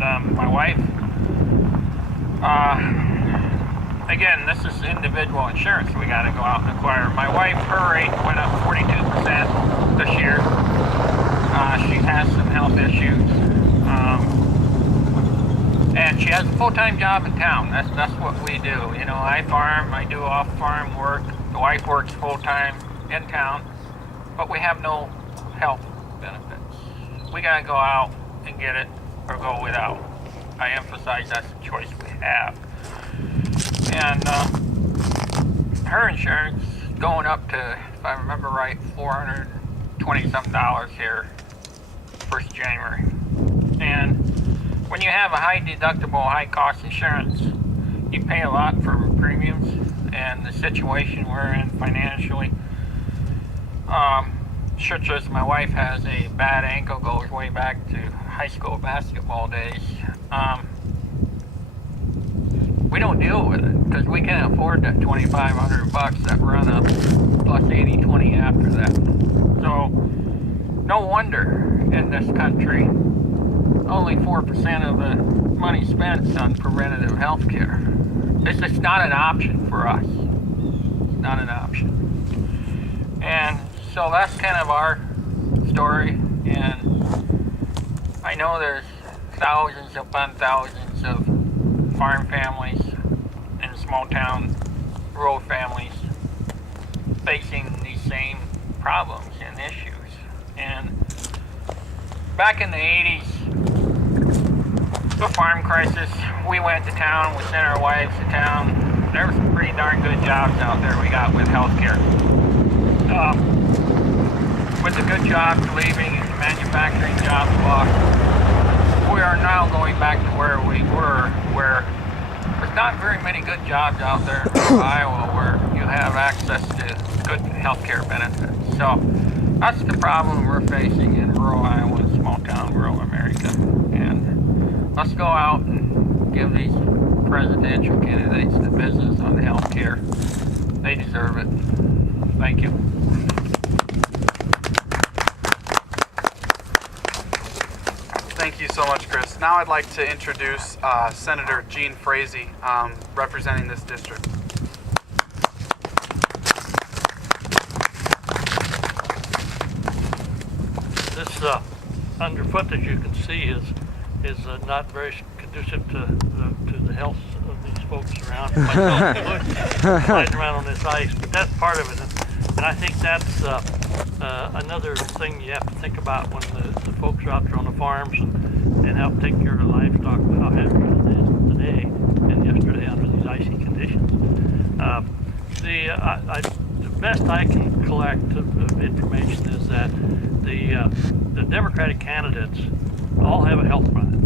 And my wife, again, this is individual insurance we got to go out and acquire. My wife, her rate went up 42% this year. She has some health issues. And she has a full-time job in town. That's what we do. You know, I farm, I do off-farm work. The wife works full-time in town, but we have no health benefits. We gotta go out and get it or go without. I emphasize that's the choice we have. And her insurance going up to, if I remember right, $420-something here, 1st January. And when you have a high deductible, high cost insurance, you pay a lot for premiums, and the situation we're in financially, such as my wife has a bad ankle, goes way back to high school basketball days. We don't deal with it because we can't afford that $2,500 that run up plus 80/20 after that. So no wonder in this country only 4% of the money spent is on preventative health care. It's just not an option for us. It's not an option. And so that's kind of our story. And I know there's thousands upon thousands of farm families and small town rural families facing these same problems and issues. And back in the 80s, the farm crisis, we went to town, we sent our wives to town. There were some pretty darn good jobs out there we got with healthcare. With the good jobs leaving and the manufacturing jobs lost, we are now going back to where we were, where there's not very many good jobs out there in rural Iowa where you have access to good healthcare benefits. So that's the problem we're facing in rural Iowa and small town rural America. And let's go out and give these presidential candidates the business on health care. They deserve it. Thank you. Thank you so much, Chris. Now I'd like to introduce Senator Gene Frazee, representing this district. This underfoot, as you can see, is not very conducive to the health of these folks around. Sliding around on this ice, but that's part of it, and I think that's another thing you have to think about when the folks are out there on the farms and help take care of the livestock. How hazardous it is today and yesterday under these icy conditions. The best I can collect of information is that the Democratic candidates all have a health plan,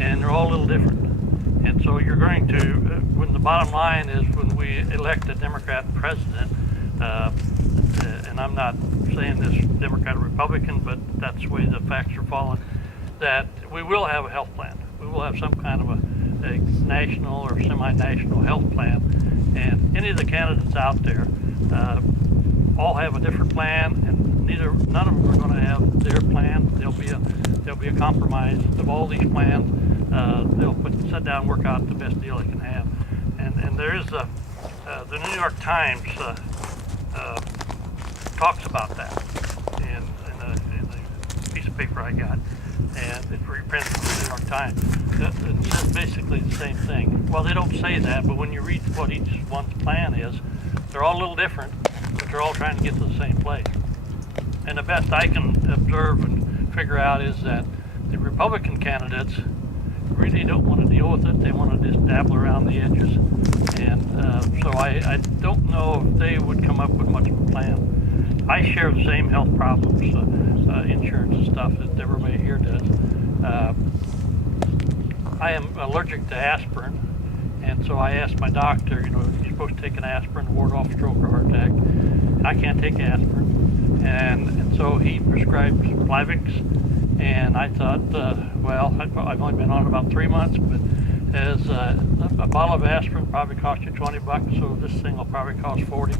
and they're all a little different. And so you're going to, when the bottom line is when we elect a Democrat president, and I'm not saying this Democrat or Republican, but that's the way the facts are falling, that we will have a health plan. We will have some kind of a national or semi-national health plan, and any of the candidates out there all have a different plan, and none of them are going to have their plan. There'll be a compromise of all these plans. They'll sit down and work out the best deal they can have. And there is the New York Times talks about that in a piece of paper I got, and it's reprinted from the New York Times. It says basically the same thing. Well, they don't say that, but when you read what each one's plan is, they're all a little different, but they're all trying to get to the same place. And the best I can observe and figure out is that the Republican candidates really don't want to deal with it. They want to just dabble around the edges. And so I don't know if they would come up with much of a plan. I share the same health problems, insurance and stuff that everybody here does. I am allergic to aspirin, and so I asked my doctor, you're supposed to take an aspirin to ward off stroke or heart attack. I can't take aspirin, and so he prescribed Plavix, and I thought, well, I've only been on it about 3 months, but as a bottle of aspirin probably cost you $20, so this thing will probably cost $40.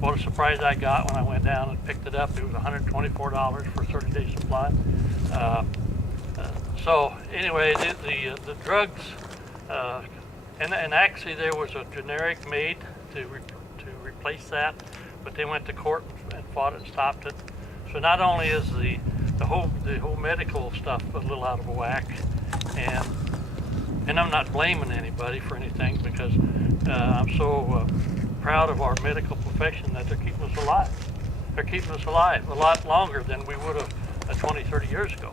What a surprise I got when I went down and picked it up. It was $124 for a 30-day supply. So anyway, the drugs, and actually there was a generic made to replace that, but they went to court and fought it and stopped it. So not only is the whole medical stuff a little out of whack, and I'm not blaming anybody for anything, because I'm so proud of our medical profession that they're keeping us alive. They're keeping us alive a lot longer than we would have 20, 30 years ago.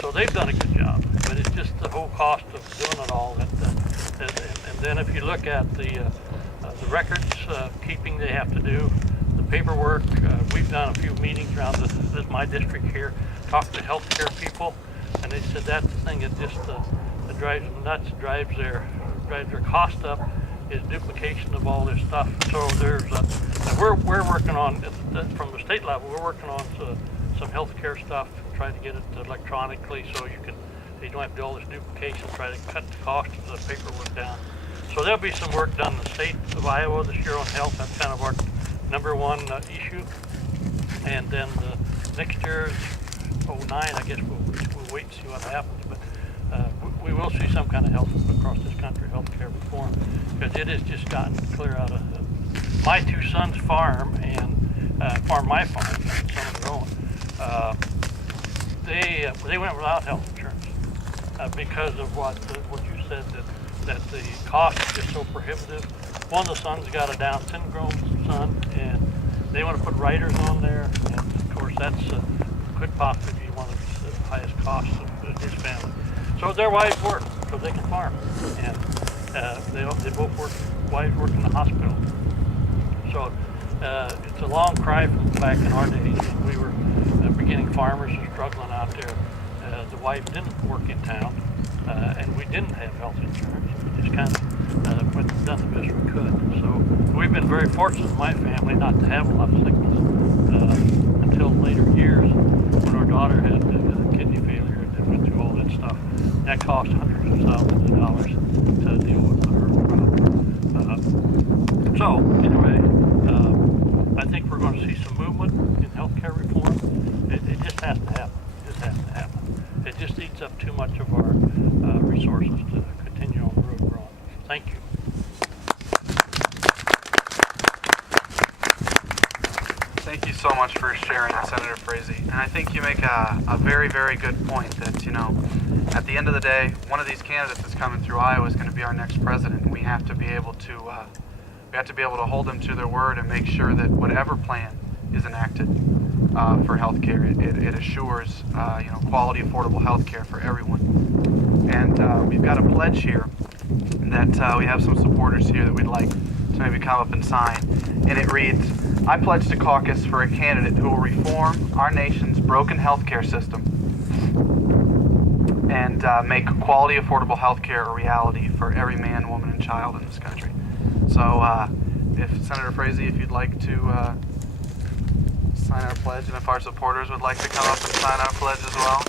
So they've done a good job, but it's just the whole cost of doing it all. And then if you look at the records keeping they have to do, the paperwork, we've done a few meetings around my district here, talked to healthcare people, and they said that's the thing that just that drives them nuts, drives their cost up, is duplication of all this stuff. So there's we're working on, from the state level, we're working on some healthcare stuff, try to get it electronically so you don't have to do all this duplication, try to cut the cost of the paperwork down. So there'll be some work done in the state of Iowa this year on health. That's kind of our number one issue. And then next year, 09, I guess we'll wait and see what happens. But we will see some kind of health across this country, healthcare reform, because it has just gotten clear out of my two sons farm and my farm, and some of their own. They went without health insurance because of what you said, that the cost is just so prohibitive. One of the sons got a Down syndrome son, and they want to put riders on there, and of course that's could possibly be one of the highest costs of his family. So their wives work so they can farm, and they both work. Wives work in the hospital. So it's a long cry from back in our days when we were beginning farmers and struggling out there. The wife didn't work in town, and we didn't have health insurance. We just kind of went and done the best we could. So we've been very fortunate in my family not to have a lot of sickness until later years when our daughter had kidney failure and went through all that stuff. That cost hundreds of thousands of dollars to deal with her problem. So anyway, I think we're going to see some movement in healthcare reform. It just has to happen. It just has to happen. It just eats up too much of our resources to continue on the road we're on. So thank you. Thank you so much for sharing, Senator Frazee. And I think you make a very, very good point that, at the end of the day, one of these candidates that's coming through Iowa is going to be our next president, and we have to be able to hold them to their word and make sure that whatever plan is enacted for health care, it assures quality, affordable health care for everyone. And we've got a pledge here that we have some supporters here that we'd like to maybe come up and sign. And it reads, "I pledge to caucus for a candidate who will reform our nation's broken healthcare system and make quality, affordable health care a reality for every man, woman, and child in this country." So if Senator Frazee, if you'd like to sign our pledge, and if our supporters would like to come up and sign our pledge as well.